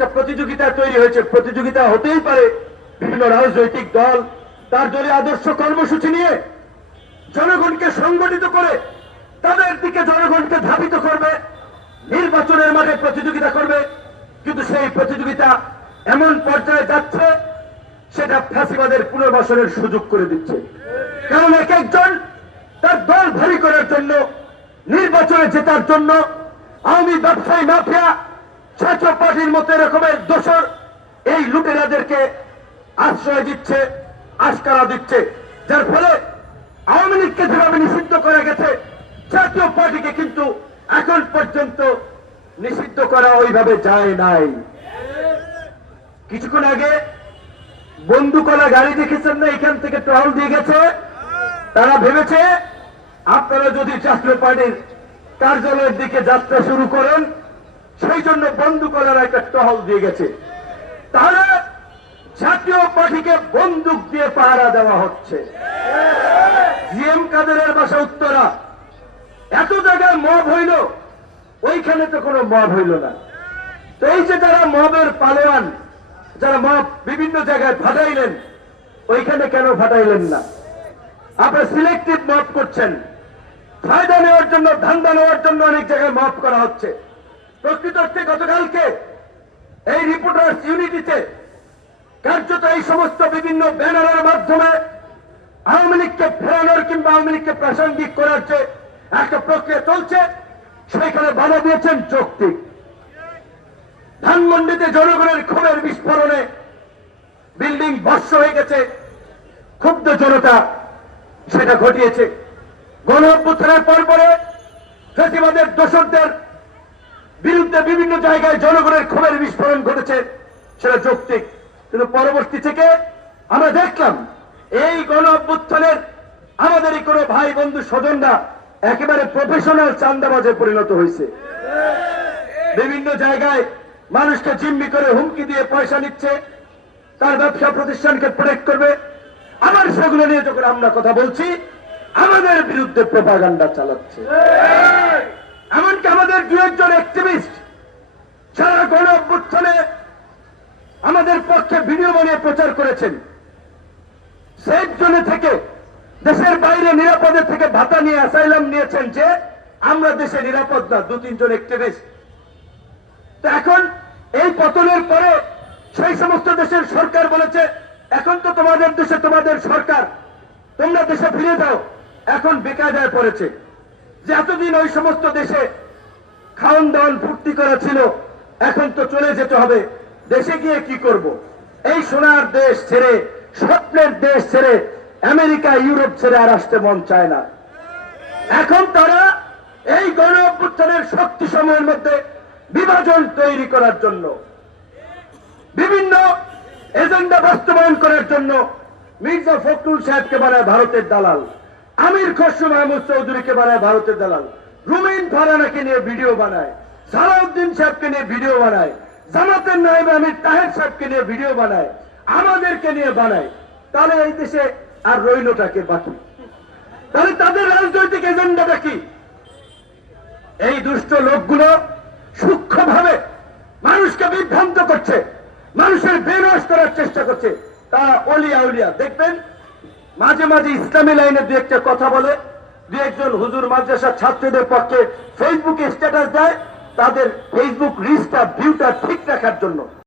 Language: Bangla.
একটা প্রতিযোগিতা তৈরি হয়েছে। প্রতিযোগিতা হতেই পারে বিভিন্ন রাজনৈতিক দল তার দলীয় আদর্শ কর্মসূচি নিয়ে জনগণকে সংগঠিত করে তাদের দিকে জনগণকে ধাবিত করবে, নির্বাচনের মাঠে প্রতিযোগিতা করবে। কিন্তু সেই প্রতিযোগিতা এমন পর্যায়ে যাচ্ছে, সেটা ফ্যাসিবাদের পুনর্বাসনের সুযোগ করে দিচ্ছে। কারণ এক একজন তার দল ভারী করার জন্য, নির্বাচনে জেতার জন্য আওয়ামী ব্যবসায়ী মাফিয়া ছাত্র পার্টির মতো এরকমের দোষর এই লুটেরাদেরকে আশ্রয় দিচ্ছে, আশকারা দিচ্ছে, যার ফলে আওয়ামী লীগকে যেভাবে নিষিদ্ধ করা গেছে জাতীয় পার্টিকে কিন্তু এখন পর্যন্ত নিষিদ্ধ করা ওইভাবে যায় নাই। কিছুক্ষণ আগে বন্দুকলা গাড়ি দেখেছেন না, এখান থেকে টহল দিয়ে গেছে? তারা ভেবেছে, আপনারা যদি জাতীয় পার্টির কার্যালয়ের দিকে যাত্রা শুরু করেন সেই জন্য বন্দুকলার একটা টহল দিয়ে গেছে। তাহলে জাতীয় পার্টিকে বন্দুক দিয়ে পাহারা দেওয়া হচ্ছে। জিএম কাদেরের বাসা উত্তরা। এত জায়গায় মব হইল, ওইখানে তো কোনো মব হইল না। তো এই যে যারা মবের পালোয়ান, যারা মব বিভিন্ন জায়গায় ফাটাইলেন ওইখানে কেন ফাটাইলেন না? আপনারা সিলেক্টিভ মব করছেন। ফায়দা নেওয়ার জন্য, ধান্দা নেওয়ার জন্য অনেক জায়গায় মব করা হচ্ছে। প্রকৃত অর্থে গতকালকে এই রিপোর্টার্স ইউনিটিতে কার্যত এই সমস্ত বিভিন্ন ব্যানারের মাধ্যমে আওয়ামী লীগকে ফেরানোর কিংবা আওয়ামী লীগকে প্রাসঙ্গিক করার যে একটা প্রক্রিয়া চলছে, সেখানে বাধা দিয়েছেন যৌক্তিক। ধানমন্ডিতে জনগণের ক্ষোভের বিস্ফোরণে বিল্ডিং ভস্য হয়ে গেছে। ক্ষুব্ধ জনতা সেটা ঘটিয়েছে। গণ অভ্যুত্থানের পর পরে ফেসিবাদের দোষরদের বিরুদ্ধে বিভিন্ন জায়গায় জনগণের ক্ষোভের বিস্ফোরণ ঘটেছে, সেটা যৌক্তিক। কিন্তু পরবর্তী থেকে আমরা দেখলাম, এই গণ অভ্যুত্থানের আমাদেরই কোনো ভাই, বন্ধু, স্বজনরা একেবারে প্রফেশনাল চান্দাবাজে পরিণত হয়েছে। বিভিন্ন জায়গায় মানুষকে জিম্মি করে হুমকি দিয়ে পয়সা নিচ্ছে, তার ব্যবসা প্রতিষ্ঠানকে প্রোটেক্ট করবে। আবার সেগুলো নিয়ে যখন আমরা কথা বলছি, আমাদের বিরুদ্ধে প্রপাগান্ডা চালাচ্ছে। আমাদের দু একজন অ্যাক্টিভিস্ট যারা গণ অভ্যুত্থানে আমাদের পক্ষে ভিডিও বানিয়ে প্রচার করেছেন। সেফ জোনে থেকে, দেশের বাইরে নিরাপদে থেকে ভাতা নিয়ে অ্যাসাইলাম নিয়েছেন যে, আমরা দেশে নিরাপদ না, দু তিনজন অ্যাক্টিভিস্ট তো এখন এই পতনের পরে সেই সমস্ত দেশের সরকার বলেছে, এখন তো তোমাদের দেশে তোমাদের সরকার, তোমরা দেশে ফিরে যাও। এখন বেকায়দায় পড়েছে। যে এতদিন ওই সমস্ত দেশে খাওয়ান দাওয়ান ফুর্তি করা ছিল। এখন তো চলে যেতে হবে। দেশে গিয়ে কি করব। এই সোনার দেশ ছেড়ে, স্বপ্নের দেশ ছেড়ে, আমেরিকা, ইউরোপ ছেড়ে আর আসতে মন চায় না। এখন তারা এই গণ অভ্যুত্থানের শক্তি সমূহের মধ্যে বিভাজন তৈরি করার জন্য, বিভিন্ন এজেন্ডা বাস্তবায়ন করার জন্য মির্জা ফখরুল সাহেবকে বানায় ভারতের দালাল, আমির খসরু মাহমুদ চৌধুরীকে বানায় ভারতের দালাল। রুমিন ফারানাকে নিয়ে ভিডিও বানায়, সালাউদ্দিন সাহেবকে নিয়ে ভিডিও বানায়, জামাতের নায়েব আমির তাহের সাহেবকে নিয়ে ভিডিও বানায়, আমাদেরকে নিয়ে বানায়। তাহলে এই দেশে আর রইলটাকে বাকি? তাহলে তাদের রাজনৈতিক এজেন্ডাটা কি? এই দুষ্ট লোকগুলো সূক্ষ্মভাবে মানুষকে বিভ্রান্ত করছে, মানুষের বেনস করার চেষ্টা করছে। তারা অলিয়া উলিয়া, দেখবেন মাঝে মাঝে ইসলামী লাইনে দু একটা কথা বলে দু একজন হুজুর মাদ্রাসার ছাত্রদের পক্ষে ফেসবুকে স্ট্যাটাস দেয়, তাদের ফেসবুক রিচটা ভিউটা ঠিক রাখার জন্য।